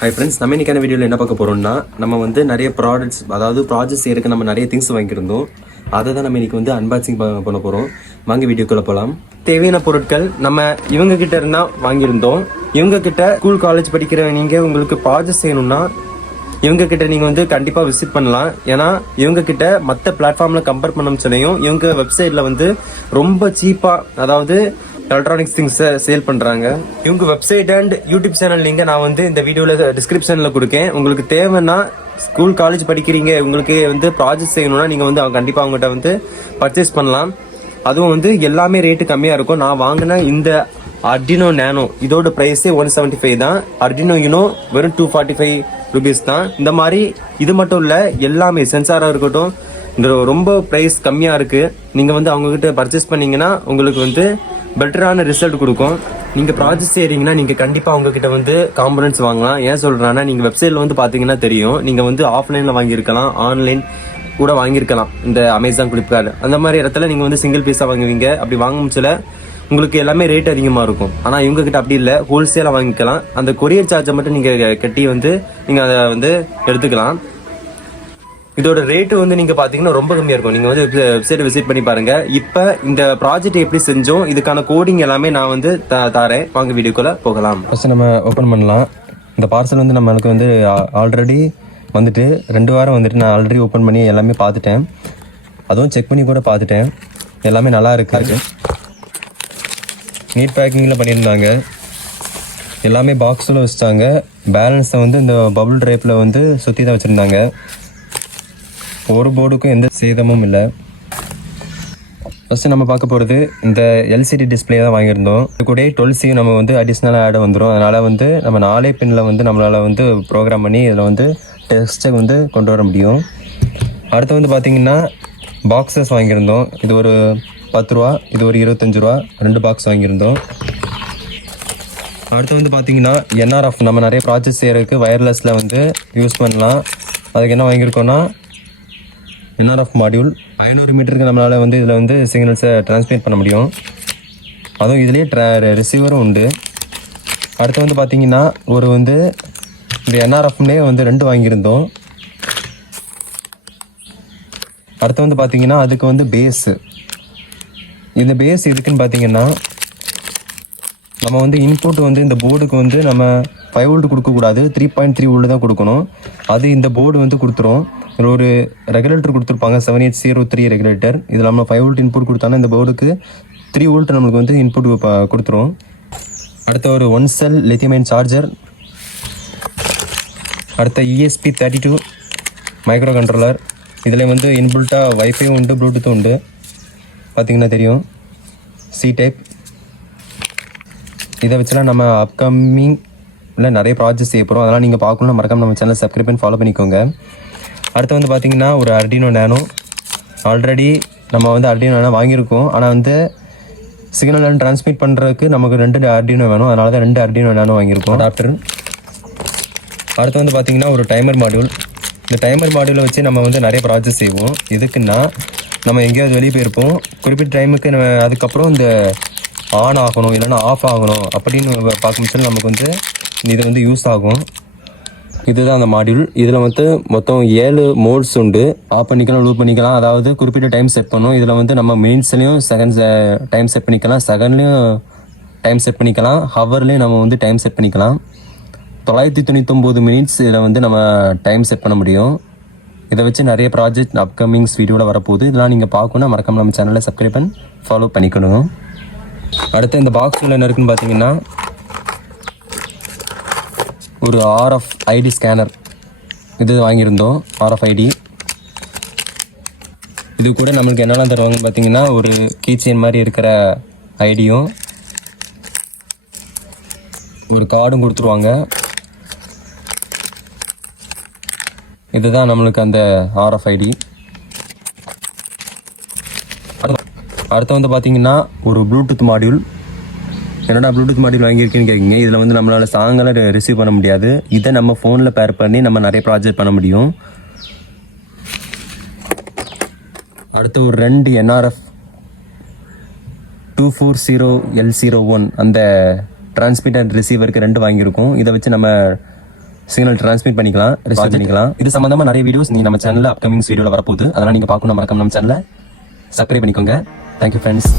Hi friends, நம்ம இன்னைக்கான வீடியோவில் என்ன பார்க்க போகிறோம்னா, நம்ம வந்து நிறைய ப்ராடக்ட்ஸ், அதாவது ப்ராஜெக்ட்ஸ் செய்யறதுக்கு நம்ம நிறைய திங்ஸ் வாங்கியிருந்தோம். அதை தான் நம்ம இன்னைக்கு வந்து அன்பாக்சிங் பண்ண போகிறோம். வாங்க வீடியோக்குள்ள போகலாம். தேவையான பொருட்கள் நம்ம இவங்க கிட்ட இருந்தா வாங்கியிருந்தோம். இவங்க கிட்ட ஸ்கூல் காலேஜ் படிக்கிற நீங்கள் உங்களுக்கு ப்ராஜெக்ட் செய்யணும்னா இவங்க கிட்ட நீங்கள் வந்து கண்டிப்பாக விசிட் பண்ணலாம். ஏன்னா இவங்க கிட்ட மற்ற பிளாட்ஃபார்மில் கம்பேர் பண்ண சொல்லியும் இவங்க வெப்சைட்டில் வந்து ரொம்ப சீப்பாக, அதாவது எலக்ட்ரானிக்ஸ் திங்ஸை சேல் பண்ணுறாங்க. இவங்க வெப்சைட் அண்ட் யூடியூப் சேனல் லிங்கை நான் வந்து இந்த வீடியோவில் டிஸ்கிரிப்ஷனில் கொடுக்கேன். உங்களுக்கு தேவைன்னா ஸ்கூல் காலேஜ் படிக்கிறீங்க, உங்களுக்கு வந்து ப்ராஜெக்ட் செய்யணும்னா நீங்கள் வந்து கண்டிப்பாக அவங்ககிட்ட வந்து பர்ச்சேஸ் பண்ணலாம். அதுவும் வந்து எல்லாமே ரேட்டு கம்மியாக இருக்கும். நான் வாங்கின இந்த Arduino Nano இதோட ப்ரைஸே 175 தான். Arduino Uno வெறும் 245 ருபீஸ் தான். இந்த மாதிரி இது மட்டும் இல்லை, எல்லாமே சென்சாராக இருக்கட்டும், இந்த ரொம்ப ப்ரைஸ் கம்மியாக இருக்குது. நீங்கள் வந்து அவங்கக்கிட்ட பர்ச்சேஸ் பண்ணிங்கன்னா உங்களுக்கு வந்து பெட்டரான ரிசல்ட் கொடுக்கும். நீங்கள் ப்ராஜெக்ட் செய்கிறீங்கன்னா நீங்கள் கண்டிப்பாக அவங்கக்கிட்ட வந்து காம்பனன்ட்ஸ் வாங்கலாம். ஏன் சொல்கிறேன்னா, நீங்கள் வெப்சைட்டில் வந்து பார்த்தீங்கன்னா தெரியும், நீங்கள் வந்து ஆஃப்லைனில் வாங்கியிருக்கலாம், ஆன்லைன் கூட வாங்கியிருக்கலாம். இந்த அமேசான், ஃப்ளிப்கார்ட் அந்த மாதிரி இடத்துல நீங்கள் வந்து சிங்கிள் பீஸாக வாங்குவீங்க. அப்படி வாங்க முடிச்சல உங்களுக்கு எல்லாமே ரேட் அதிகமாக இருக்கும். ஆனால் இவங்ககிட்ட அப்படி இல்லை, ஹோல்சேலாக வாங்கிக்கலாம். அந்த கொரியர் சார்ஜை மட்டும் நீங்கள் கட்டி வந்து நீங்கள் அதை வந்து எடுத்துக்கலாம். இதோட ரேட்டு வந்து நீங்கள் பார்த்தீங்கன்னா ரொம்ப கம்மியாக இருக்கும். நீங்கள் வந்து வெப்சைட் விசிட் பண்ணி பாருங்கள். இப்போ இந்த ப்ராஜெக்ட் எப்படி செஞ்சோம், இதுக்கான கோடிங் எல்லாமே நான் வந்து தரேன். வாங்க வீடியோக்குள்ளே போகலாம். ஃபஸ்ட்டு நம்ம ஓப்பன் பண்ணலாம். இந்த பார்சல் வந்து நம்மளுக்கு வந்து ஆல்ரெடி வந்துட்டு 2 வாரம் வந்துட்டு நான் ஆல்ரெடி ஓப்பன் பண்ணி எல்லாமே பார்த்துட்டேன். அதுவும் செக் பண்ணி கூட பார்த்துட்டேன். எல்லாமே நல்லா இருக்கு. நீட் பேக்கிங்கில் பண்ணியிருந்தாங்க. எல்லாமே பாக்ஸில் வச்சுட்டாங்க. பேலன்ஸை வந்து இந்த பபுள் ட்ரைப்பில் வந்து சுற்றி தான் வச்சுருந்தாங்க. ஒரு போர்டுக்கும் எந்த சேதமும் இல்லை. ஃபஸ்ட்டு நம்ம பார்க்க போகிறது இந்த எல்சிடி டிஸ்பிளே தான் வாங்கியிருந்தோம். இது கூட 12C நம்ம வந்து அடிஷ்னலாக ஆட் வந்துடும். அதனால் வந்து நம்ம 4 பின்னில் வந்து நம்மளால் வந்து ப்ரோக்ராம் பண்ணி இதில் வந்து டெக்ஸ்ட்டை வந்து கொண்டு வர முடியும். அடுத்து வந்து பார்த்திங்கன்னா பாக்ஸஸ் வாங்கியிருந்தோம். இது ஒரு 10 ரூபா, இது ஒரு 25 ரூபா, 2 பாக்ஸ் வாங்கியிருந்தோம். அடுத்து வந்து பார்த்திங்கன்னா என்ஆர்எஃப், நம்ம நிறைய ப்ராஜெக்ட் செய்கிறதுக்கு வயர்லெஸில் வந்து யூஸ் பண்ணலாம். அதுக்கு என்ன வாங்கியிருக்கோன்னா என்ஆர்எஃப் மாடியூல். 500 மீட்டருக்கு நம்மளால் வந்து இதில் வந்து சிக்னல்ஸை டிரான்ஸ்மிட் பண்ண முடியும். அதுவும் இதுலேயே ரிசீவரும் உண்டு. அடுத்து வந்து பார்த்திங்கன்னா ஒரு வந்து இந்த என்ஆர்எஃப்லேயே வந்து 2 வாங்கியிருந்தோம். அடுத்து வந்து பார்த்திங்கன்னா அதுக்கு வந்து பேஸு. இந்த பேஸ் எதுக்குன்னு பார்த்தீங்கன்னா, நம்ம வந்து இன்புட் வந்து இந்த போர்டுக்கு வந்து நம்ம 5 வோல்ட் கொடுக்கக்கூடாது, 3.3 வோல்ட் தான் கொடுக்கணும். அது இந்த போர்டு வந்து கொடுத்துரும். இதில் ஒரு ரெகுலேட்டர் கொடுத்துருப்பாங்க, 7803 ரெகுலேட்டர். இதில் நம்ம 5 வோல்ட் இன்புட் கொடுத்தாங்கன்னா இந்த போர்டுக்கு 3 வோல்ட் நம்மளுக்கு வந்து இன்புட் கொடுத்துரும். அடுத்த ஒரு 1 செல் லித்தியம் சார்ஜர். அடுத்த ESP32 மைக்ரோ கண்ட்ரோலர். இதில் வந்து இன்பில்ட்டாக வைஃபையும் உண்டு, ப்ளூடூத்தும் உண்டு. பார்த்திங்கன்னா தெரியும், C டைப். இதை வச்சுலாம் நம்ம அப்கமிங்கில் நிறைய ப்ராஜெக்ட் செய்ய போகிறோம். அதெல்லாம் நீங்கள் பார்க்கணும்னா மறக்காம நம்ம சேனல் சப்ஸ்கிரைப் பண்ணி ஃபாலோ பண்ணிக்கோங்க. அடுத்து வந்து பார்த்திங்கன்னா ஒரு Arduino Nano. ஆல்ரெடி நம்ம வந்து Arduino Nano வாங்கியிருக்கோம். ஆனால் வந்து சிக்னல் டிரான்ஸ்மிட் பண்ணுறதுக்கு நமக்கு 2 Arduino வேணும். அதனால தான் 2 Arduino Nano வாங்கியிருக்கோம், அடாப்டர். அடுத்து வந்து பார்த்திங்கன்னா ஒரு டைமர் மாடியூல். இந்த டைமர் மாடியூலை வச்சு நம்ம வந்து நிறைய ப்ராஜெக்ட் செய்வோம். எதுக்குன்னா, நம்ம எங்கேயாவது வெளியே போயிருப்போம், குறிப்பிட்ட டைமுக்கு நம்ம அதுக்கப்புறம் இந்த ஆன் ஆகணும் இல்லைன்னா ஆஃப் ஆகணும் அப்படின்னு பார்க்கும்போது நமக்கு வந்து இது வந்து யூஸ் ஆகும். இதுதான் அந்த மாடியூல். இதில் வந்து மொத்தம் 7 மோட்ஸ் உண்டு. ஆஃப் பண்ணிக்கலாம், லூப் பண்ணிக்கலாம். அதாவது குறிப்பிட்ட டைம் செட் பண்ணணும். இதில் வந்து நம்ம மினிட்ஸ்லையும் செகண்ட்ஸ் டைம் செட் பண்ணிக்கலாம், செகண்ட்லேயும் டைம் செட் பண்ணிக்கலாம், ஹவர்லேயும் நம்ம வந்து டைம் செட் பண்ணிக்கலாம். 999 மினிட்ஸ் இதில் வந்து நம்ம டைம் செட் பண்ண முடியும். இதை வச்சு நிறைய ப்ராஜெக்ட் அப்கமிங்ஸ் வீடியோவில் வரப்போகுது. இதெல்லாம் நீங்கள் பார்க்கணும், மறக்காம நம்ம சேனலை சப்ஸ்கிரைப் பண்ணி ஃபாலோ பண்ணிக்கணும். அடுத்து இந்த பாக்ஸில் என்ன இருக்குன்னு பார்த்தீங்கன்னா ஒரு RFID ஸ்கேனர். இது வாங்கியிருந்தோம், RFID. இது கூட நம்மளுக்கு என்னெல்லாம் தருவாங்கன்னு பார்த்தீங்கன்னா ஒரு கீச்செயின் மாதிரி இருக்கிற ஐடியும் ஒரு கார்டும் கொடுத்துருவாங்க. இதுதான் நம்மளுக்கு அந்த RFID. அடுத்து வந்து பார்த்தீங்கன்னா ஒரு ப்ளூடூத் மாடியூல். என்னடா ப்ளூடூத் மாடியூல் வாங்கியிருக்கேன்னு கேட்குங்க. இதில் வந்து நம்மளால் சாங்கெல்லாம் ரிசீவ் பண்ண முடியாது. இதை நம்ம ஃபோனில் பேர் பண்ணி நம்ம நிறைய ப்ராஜெக்ட் பண்ண முடியும். அடுத்து ஒரு 2 NRF 240L01 அந்த டிரான்ஸ்மிட் அண்ட் ரிசீவருக்கு 2 வாங்கியிருக்கோம். இதை வச்சு நம்ம சிக்னல் டிரான்ஸ்மிட் பண்ணிக்கலாம், ரிசீவ் பண்ணிக்கலாம். இது சம்பந்தமா நிறைய வீடியோஸ் நீ நம்ம சேனல்ல அப்கமிங் வீடியோல வரப்போகுது. அதெல்லாம் நீங்க பார்க்கணும். மறக்காம நம்ம சேனலை சப்ஸ்கிரைப் பண்ணிக்கோங்க. Thank you friends.